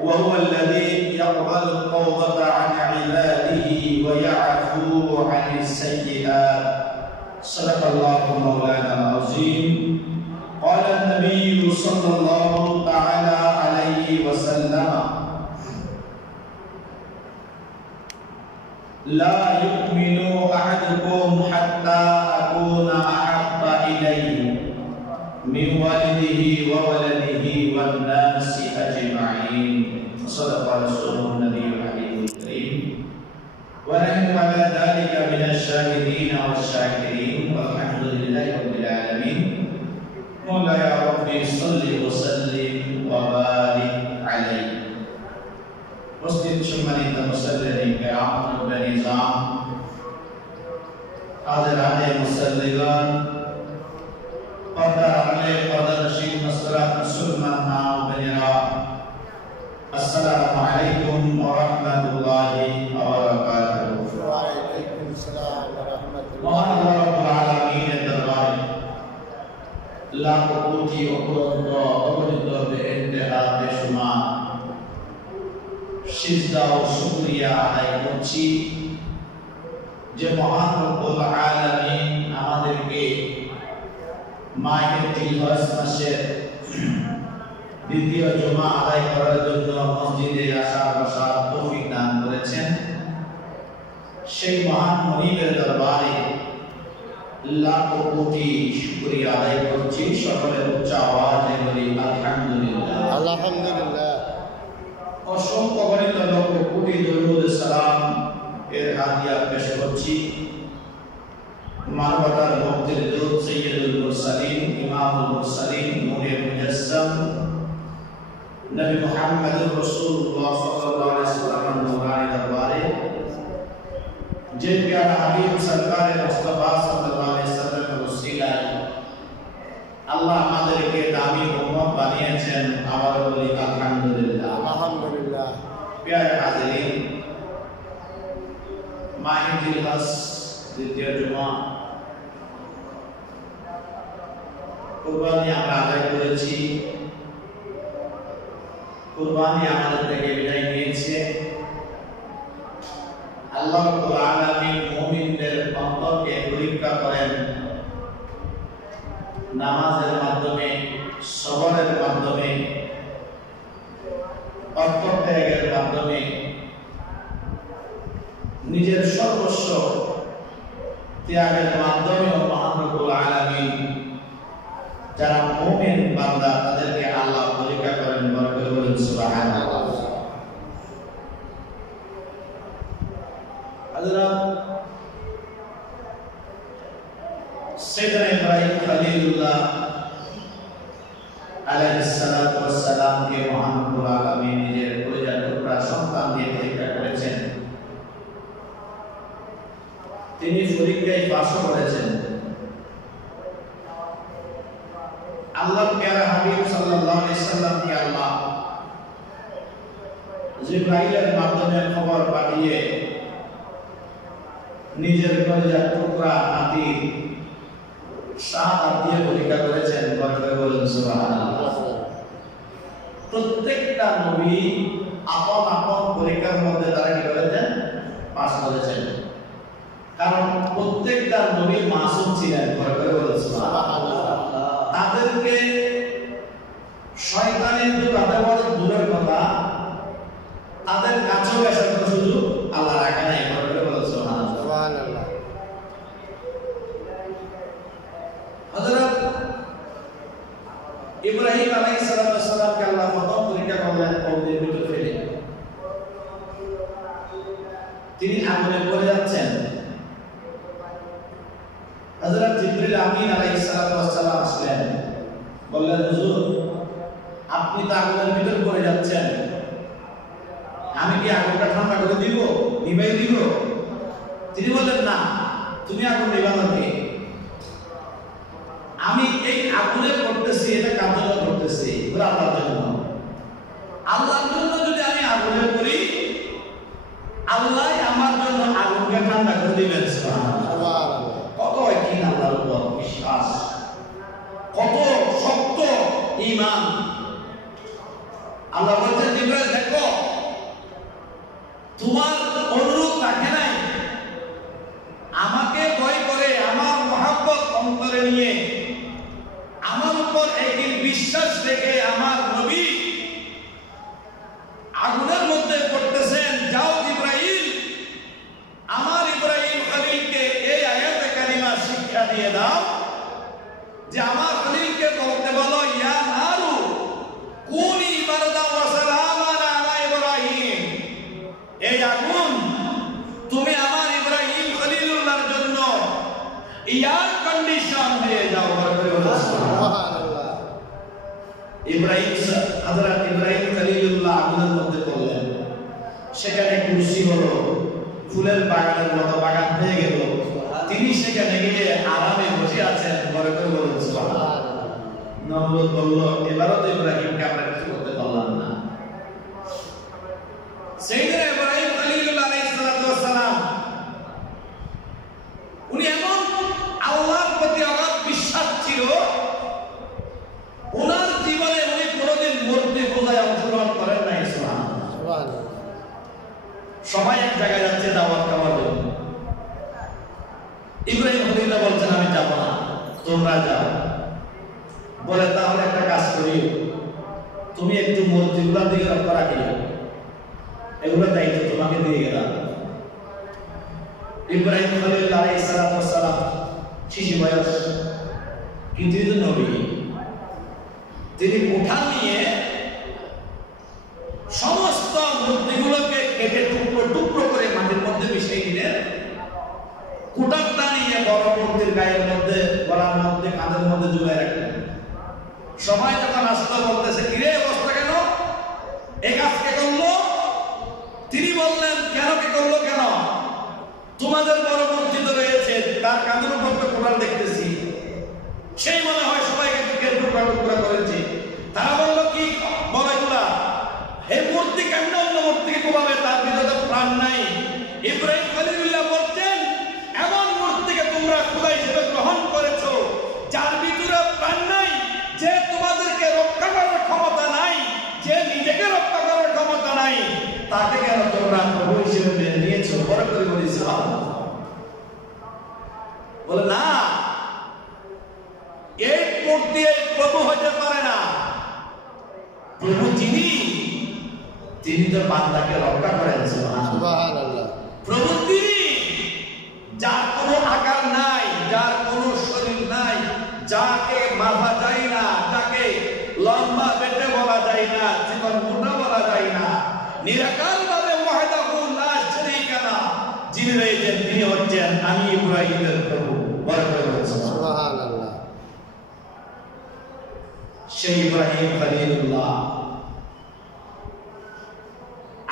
وهو الذي يقبل التوبة عن عباده ويعفو عن السيئات. صدق الله مولانا العظيم. قال النبي صلى الله تعالى عليه وسلم: لا يؤمن أحدكم حتى أكون أحب إليه من والده وولده والناس أجمعين. صدق رسوله النبي الكريم ونحن على ذلك من الشاهدين والشاكرين والحمد لله رب العالمين. مولاي يا ربي صل وسلم وبارك عليه. مسجد সম্মানিত মুসল্লিন কিরাম ও নিজাম হাজিরানে মুসল্লিগান পর্দার আড়ালে পর্দানশীল মুসলিম মুসলমান মা ও বোনেরা, আসসালামু আলাইকুম ওয়া রাহমাতুল্লাহি ওয়া বারাকাতুহু। ওয়া আলাইকুম আসসালাম ওয়া রাহমাতুল্লাহি। মহান আল্লাহ রাব্বুল আলামিনের দরবারে লাখ কোটি অপরন্ত অগণিত বেইন্তেহা বেশুমার সিজদা ও শুকরিয়া আদায় করছি যে মহান রব্বুল আলামিন আমাদেরকে মাহে জিলহজ মাসের দ্বিতীয় জুমা আদায় করার জন্য মসজিদে আসার বসার তৌফিক দান করেছেন। সেই মহান মনিবের দরবারে লাখ কোটি শুকরিয়া আদায় করছি। সকলের উচ্চ আওয়াজে বলি আলহামদুলিল্লাহ, আলহামদুলিল্লাহ। অসংখ্য গণিত লক্ষ কোটি দরুদ সালাম এর হাদিয়া পেশ করছি মানবতার মুক্তির দূত সাইয়্যিদুল মুরসালিন ইমামুল মুরসালিন নূরে মুজাসসাম নবী মুহাম্মদুর রাসূলুল্লাহ সাল্লাল্লাহু আলাইহি ওয়াসাল্লামের নূরানী দরবারে যে প্যারা হাবিব সরকারে মুস্তাফা সাল্লাল্লাহু আলাইহি ওয়াসাল্লামের ওসিলায় আল্লাহ আমাদেরকে দামি উম্মত বানিয়েছেন। আবার বলি আলহামদুলিল্লাহ, আলহামদুলিল্লাহ। প্যারা হাজিরিন, মাহে জিলহজ দ্বিতীয় জুমা কুরবানি আমরা আদায় করেছি। কুরবানি আমাদের থেকে বিদায় নিয়েছে। আল্লাহ রাব্বুল আলামিন মুমিনদের অন্তরকে পরীক্ষা করেন নামাজের মাধ্যমে, সবরের মাধ্যমে, অর্থত্যাগের মাধ্যমে, নিজের সর্বস্ব ত্যাগের মাধ্যমে মহান রব্বুল আলামিন যারা মুমিন বান্দা তাদেরকে আল্লাহ পরীক্ষা করেন। বরকত বলেন সুবহানাল্লাহ। হযরত সাইয়েদনা ইব্রাহিম খলিলুল্লাহ আলাইহিস সালাতু ওয়াস সালাম কে মহান রব্বুল আলামিন নিজের কলিজার টুকরা সন্তান দিয়ে পরীক্ষা করেছেন। তিনি পরীক্ষায় পাশ করেছেন। আল্লাহর প্যারা হাবিব সাল্লাল্লাহু আলাইহি ওয়াসাল্লাম কে আল্লাহ জিবরাইলের মাধ্যমে খবর পাঠিয়ে নিজের কলিজার টুকরা নাতি শাহাদাত দিয়ে পরীক্ষা করেছেন। বরকত বলেন সুবহানাল্লাহ। প্রত্যেকটা নবী আপন আপন পরীক্ষার মধ্যে তারা কি করেছেন? পাস করেছেন। কারণ প্রত্যেকটা নবী মাসুম ছিলেন। বরকত বলেন সুবহানাল্লাহ। তাদেরকে শয়তানের দূরের কথা, তাদের কাছেও আসার কোনো সুযোগ আল্লাহ রাখে নাই। বরকত বলেন সুবহানাল্লাহ। হযরত ইব্রাহিম আলাইহিস সালামকে আল্লাহ প্রথম পরীক্ষা করলেন কওমের ভিতর ফেলে। তিনি আগুনে পড়ে যাচ্ছেন। হযরত জিবরিল আমিন আলাইহিস সালাম আসলেন, বললেন, হুজুর আপনি তো আগুনের ভিতর পড়ে যাচ্ছেন, আমি কি আগুনটা ঠান্ডা করে দিব, নিভাই দিব? তিনি বললেন, না, তুমি আগুন নিভানো কে? আমি এই আগুনে পড়তেছি, এটা কার জন্য করতেছি? আল্লাহর জন্য। আল্লাহর জন্য যদি আমি আগুনে পড়ি, আল্লাহ আমার জন্য আগুনকে ঠান্ডা করে দিবেন। সুবহানাল্লাহ। কত একদিন আল্লাহর উপর বিশ্বাস, কত শক্ত ঈমান। আল্লাহ বলছেন জিবরাইল দেখো তোমার অনুরোধ রাখে নাই, আমাকে ভয় করে আমার মহব্বত অন্তরে নিয়ে আমার উপর একদিন বিশ্বাস রেখে আমার নবী আগুনের মধ্যে পড়তেছেন। যাও জিবরাইল, আমার ইব্রাহিম খলিলকে এই আয়াতে কারিমা শিক্ষা দিয়ে দাও যে আমার খলিলকে বলতে বলো, ইয়া নারু কুনি বারদান ওয়া সালামান আলা ইব্রাহিম, এই আগুন তুমি আমার ইব্রাহিম খলিলুল্লাহর জন্য এয়ার কন্ডিশন হয়ে যাও। সুবহানাল্লাহ। ইব্রাহিম হযরত ইব্রাহিম খলিলুল্লাহ আগুনের মধ্যে পড়লেন, সেখানে কুরসি হলো, ফুলের বাগানের মতো বাগান হয়ে গেল, তিনি সেখানে গিয়ে আরামে বসে আছেন। বড় করে বলুন সুবহানাল্লাহ। নমরুদ বলল, এবারও তো ইব্রাহিমকে আমরা কিছু করতে পারলাম না। সাইয়েদনা ইব্রাহিম খলিলুল্লাহ আলাইহিস সালাতু ওয়াস সালাম উনি এমন আল্লাহর প্রতি অগাধ বিশ্বাস ছিল, ওনার জীবনে উনি কোনোদিন মূর্তি পূজায় অংশগ্রহণ করেন নাই। সুবহানাল্লাহ। সবাই এক জায়গায় যাচ্ছে দাওয়াত খাওয়ার জন্য, ইব্রাহিম খলিলুল্লাহ বলছেন আমি যাব না, তোমরা যাও। বলে তাহলে একটা কাজ করি, তুমি একটু মূর্তিগুলোর দিকে লক্ষ্য রাখিও, এগুলোর দায়িত্ব তোমাকে দিয়ে গেলাম। ইব্রাহিম খলিলুল্লাহ আলাইহিস সালাতু ওয়াস সালাম শিশু বয়স, কিন্তু তিনি নবী, তিনি উঠান নিয়ে সমস্ত মূর্তিগুলোকে কেটে টুকরো টুকরো করে মাটির মধ্যে মিশিয়ে দিলেন। কুটারটা নিয়ে বড় মূর্তির গায়ের মধ্যে, গলার মধ্যে, কাঁধের মধ্যে ঝুলিয়ে রাখলেন। সবাই যখন আসতে বলতেছে, কিরে অবস্থা কেন, এই কাজ কে করলো? তিনি বললেন, কেন কে করলো কেন? তোমাদের বড় মূর্তি তো রয়েছে, তার কাঁধের উপর তো কুটার দেখতেছি, সেই মনে হয় সবাইকে টুকরা টুকরা করেছে। তারা বলল, কি বলে এগুলা? এই মূর্তি কেমন অন্য মূর্তিকে কোবাবে, তার ভিতরে প্রাণ নাই। ইব্রাহিম খলিলুল্লাহ বলছেন, এমন মূর্তিকে তোমরা খোদা হিসেবে গ্রহণ করেছো যার ভিতরে প্রাণ নাই, যে তোমাদেরকে রক্ষা করার ক্ষমতা নাই, যে নিজেকে রক্ষা করার ক্ষমতা নাই, তাকে কেন তোমরা প্রভু হিসেবে মেনে নিয়েছো? বড় করে বলি সুবহানাল্লাহ। বলে না, এই মূর্তি প্রভু হতে পারে না। প্রভু তিনি তো বান্দাকে রক্ষা করেন। সুবহানাল্লাহ। প্রভু তিনি, যার কোনো আকার নাই, যার কোনো শরীর নাই, যাকে মাথা যায় না, যাকে লম্বা বেটে বলা যায় না, জীবন মোটা বলা যায় না, নিরাকার ভাবে ওয়াহদাহু লা শারীকা লা, যিনি রয়েছেন তিনি হচ্ছেন আমি ইব্রাহিমের প্রভু। বড় করে বলুন সুবহানাল্লাহ। সেই ইব্রাহিম খলিলুল্লাহ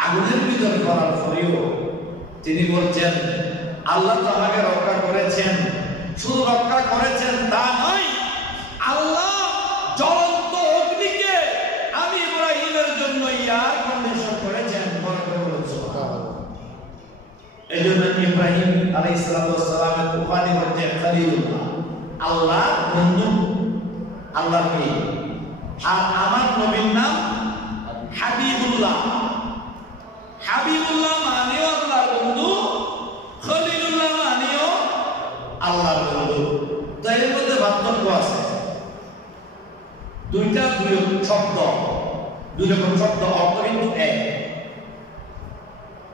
আগুনের ভিতর পড়ার পরেও তিনি বলছেন, আল্লাহ তো আমাকে রক্ষা করেছেন, শুধু রক্ষা করেছেন তা নয়, আল্লাহ জ্বলন্ত অগ্নিকে আমি ইব্রাহিমের জন্য এয়ার কন্ডিশন করেছেন। বড় করে বলুন সুবহানাল্লাহ। এজন্য ইব্রাহিম আলাইহিস সালাতু ওয়াস সালামের উপাধি হচ্ছে খলিলুল্লাহ, আল্লাহ বন্ধু, আল্লাহ কি। আর আমার নবীর নাম হাবিবুল্লাহ। হাবিবুল্লাহ মানেও আল্লাহর বন্ধু, খলিলুল্লাহ মানেও আল্লাহর বন্ধু। তো এর মধ্যে পার্থক্য আছে, দুইটা দুই শব্দ, দুই রকম শব্দ, অর্থ কিন্তু এক,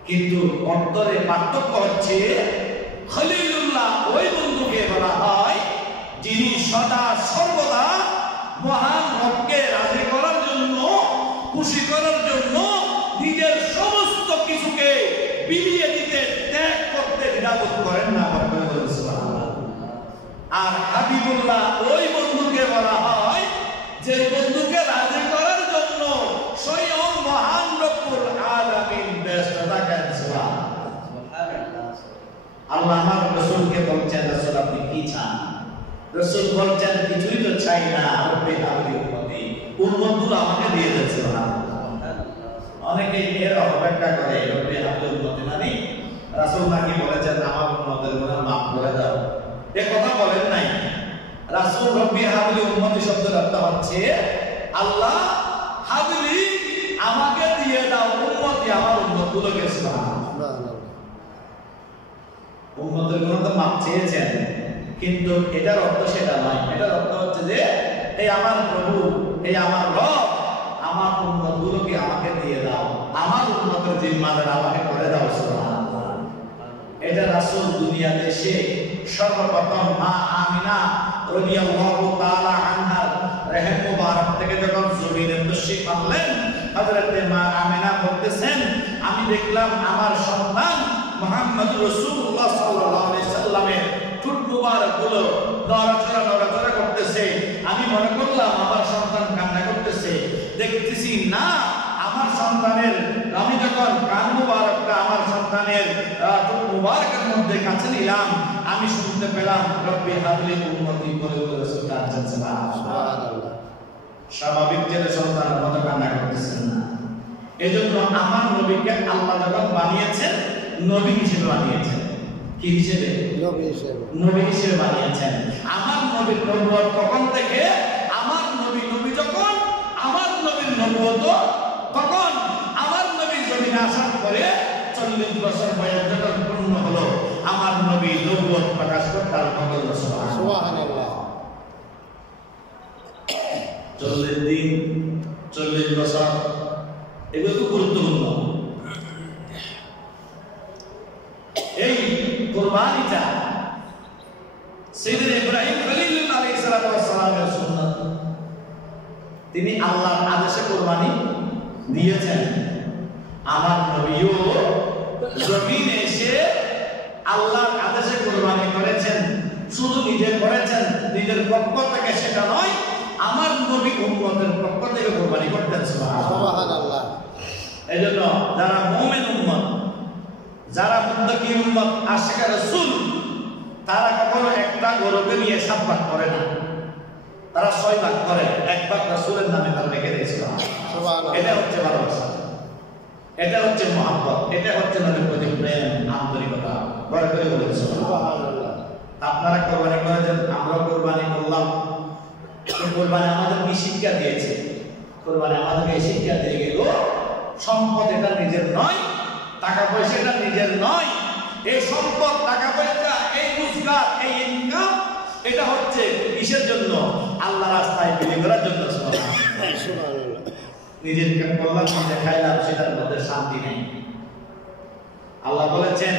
কিন্তু অন্তরে পার্থক্য হচ্ছে খলিলুল্লাহ ওই বন্ধুকে বলা হয় যিনি সদা সর্বদা মহান রবকে রাজি করার জন্য, খুশি করার জন্য নিজের সমস্ত কিছুকে বিলিয়ে দিতে, ত্যাগ করতে দ্বিধাবোধ করেন না। আর হাবিবুল্লাহ ওই বন্ধুকে বলা হয় যে বন্ধুকে রাজি করার জন্য স্বয়ং মহান রব্বুল আলামিন ব্যস্ত থাকেন। আল্লাহ আমার রাসূলকে বলছেন, রাসূল আপনি কি চান? রাসূল বলছেন, কিছুই তো চাই না, রব্বি হাবলি উম্মতি, উম্মতগুলো আমাকে দিয়ে দেন। সুবহানাল্লাহ। অনেকে এর অপেক্ষা করে, রব্বি হাবলি উম্মতি মানে রাসূল নাকি বলেছেন আমার উম্মতের গুনাহ মাফ করে দাও, এই কথা বলেন নাই। রাসূল রব্বি হাবলি উম্মতি শব্দের অর্থ হচ্ছে আল্লাহ হাবলি গুলোকে উম্মতের গুলো তো মাপ চেয়েছেন, কিন্তু এটার অর্থ সেটা নয়। এটার অর্থ হচ্ছে যে এই আমার প্রভু, এই আমার রব, আমার উম্মত গুলোকে আমাকে দিয়ে দাও, আমার উম্মতের জিম্মাদার আমাকে করে দাও। সুবহানাল্লাহ। এটা রাসূল দুনিয়াতে এসে সর্বপ্রথম মা আমিনা রাদিয়াল্লাহু তাআলা আনহা রহম মুবারক থেকে যখন জমিনে তশরীফ আনলেন, হযরত মা আমিনা বলতেছেন, আমি দেখলাম আমার সন্তান মুহাম্মদ রাসূলুল্লাহ সাল্লাল্লাহু আলাইহি সাল্লামের ঠোঁট মুবারক গুলো নড়াচড়া করতেছে। আমি মনে করলাম আমার সন্তান কান্না করতেছে, দেখতেছি না আমার সন্তানের, আমি যখন কান মুবারকটা আমার সন্তানের ঠোঁট মুবারকের মধ্যে কাছে নিলাম, আমি শুনতে পেলাম রব্বি হাবলি উম্মতি বলে বলে সুবহানাল্লাহ। স্বাভাবিক যে সন্তানের মতো কান্না করতেছেন না। এজন্য আমার নবীকে আল্লাহ যখন বানিয়েছেন, নবী হিসেবে বানিয়েছেন। কি হিসেবে? নবী হিসেবে বানিয়েছেন। আমার নবীর নবুয়ত কখন থেকে? আমার নবী যখন আমার নবীর নবুয়ত তখন আমার নবী জমিনে আসার পরে 40 বছর বয়স যখন পূর্ণ হলো, আমার নবী নবুয়ত প্রকাশ করতে আরম্ভ করলো। সুবহানাল্লাহ। 40 দিন, 40 বছর, এগুলো খুব গুরুত্বপূর্ণ। এই কুরবানিটা সাইয়েদনা ইব্রাহিম খলিলুল্লাহ আলাইহিস সালামের সুন্নাত। তিনি আল্লাহর আদেশে কুরবানি দিয়েছেন। আমার নবীও জমিনে এসে আল্লাহর আদেশে কুরবানি করেছেন। শুধু নিজে করেছেন, নিজের পক্ষ থেকে সেটা নয়, আমার নবী উম্মতের পক্ষ থেকে কুরবানি করতেন। সুবহানাল্লাহ। এজন্য যারা মুমিন উম্মত, যারা মুত্তাকি উম্মত, আশিকা রাসূল, তারা কখনো একটা গরুকে নিয়ে 7 ভাগ করে না, তারা 6 ভাগ করে। 1 ভাগ রাসূলের নামে তারা রেখে দিয়েছিল। সুবহানাল্লাহ। এটা হচ্ছে ভালোবাসা, এটা হচ্ছে মহব্বত, এটা হচ্ছে নবীর প্রতি প্রেম, আন্তরিকতা। বড় করে বলেন সুবহানাল্লাহ। আপনারা কুরবানি করেছেন, আমরাও কুরবানি করলাম। কুরবানি আমাদের কি শিক্ষা দিয়েছে? কুরবানি আমাদেরকে এই শিক্ষা দিয়ে গেল, সম্পদ এটা নিজের নয়, টাকা পয়সা এটা নিজের নয়। এই সম্পদ, টাকা পয়সা, এই রোজগার, এই ইনকাম, এটা হচ্ছে কিসের জন্য? আল্লাহ রাস্তায় বিলি করার জন্য। সুবহানাল্লাহ। নিজের ইনকাম করলাম, নিজে খাইলাম, সেটার মধ্যে শান্তি নেই। আল্লাহ বলেছেন,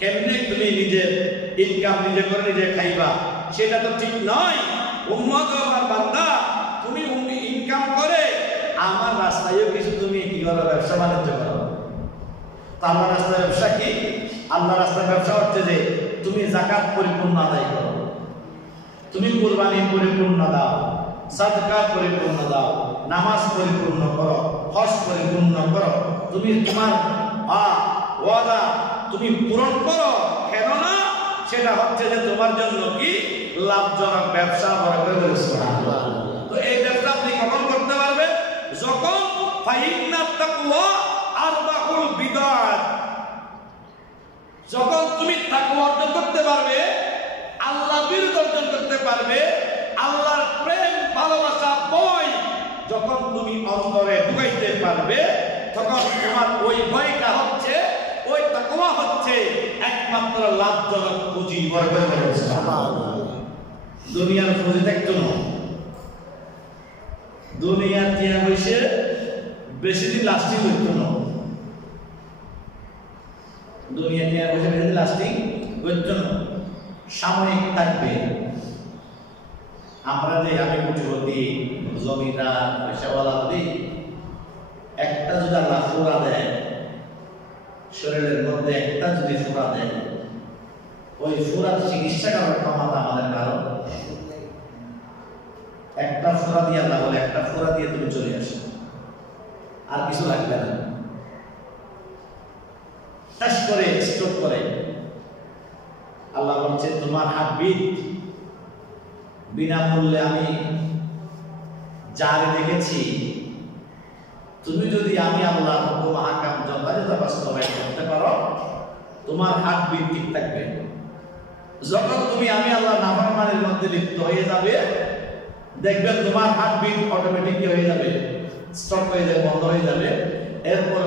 কেমনে তুমি নিজের ইনকাম নিজে করে নিজে খাইবা, সেটা তো ঠিক নয়। উম্মত আমার বান্দা, তুমি ইনকাম করে আমার রাস্তায়ও কিছু তুমি কি করো? ব্যবসা বাণিজ্য করো। আল্লাহ রাস্তায় ব্যবসা কি? আল্লাহ রাস্তায় ব্যবসা হচ্ছে যে তুমি যাকাত পরিপূর্ণ আদায় করো, তুমি কুরবানি পরিপূর্ণ দাও, সাদকা পরিপূর্ণ দাও, নামাজ পরিপূর্ণ করো, হজ পরিপূর্ণ করো, তুমি তোমার ওয়াদা তুমি পূরণ করো। কেন না? সেটা হচ্ছে যে তোমার জন্য কি লাভজনক ব্যবসা। বড় করে বলেছে। তো এই ব্যবসা আপনি কখন করতে পারবেন? যখন ফাইন্নাত তাকওয়া আরবাহুল বিদাত, যখন তুমি তাকওয়া অর্জন করতে পারবে, আল্লাহ বিরুদ্ধ অর্জন করতে পারবে, আল্লাহর প্রেম, ভালোবাসা, ভয় যখন তুমি অন্তরে ঢুকাইতে পারবে, তখন তোমার ওই ভয়টা হচ্ছে, ওই তাকওয়া হচ্ছে একমাত্র লাভজনক পুঁজি। বড় করে বলেছে। দুনিয়ার পুঁজি দেখতো না, দুনিয়ার টিয়া বসে বেশি দিন লাস্টিং করতো না, দুনিয়া টিয়া বসে বেশি দিন লাস্টিং করতো না, সাময়িক থাকবে। আমরা যে আমি কোটিপতি, জমিদার, পয়সাওয়ালা দিই, একটা যদি আল্লাহ ফুরা দেয়, শরীরের মধ্যে একটা যদি ফুরা দেয়, ওই ফুরার চিকিৎসা করার ক্ষমতা আমাদের কারো একটা ফোঁড়া দিয়ে আল্লাহ বলে, একটা ফোঁড়া দিয়ে তুমি চলে আসো, আর কিছু লাগবে না। টাস করে স্ট্রোক করে আল্লাহ বলছে, তোমার হার্টবিট বিনামূল্যে আমি জারি দেখেছি। তুমি যদি আমি আল্লাহ হুকুম আহকাম যথাযথ বাস্তবায়ন করতে পারো, তোমার হার্টবিট ঠিক থাকবে। যখন তুমি আমি আল্লাহ নাফরমানির মধ্যে লিপ্ত হয়ে যাবে, দেখবেন তোমার হার্টবিট অটোমেটিক হয়ে যাবে, স্টপ হয়ে যাবে, বন্ধ হয়ে যাবে। এরপর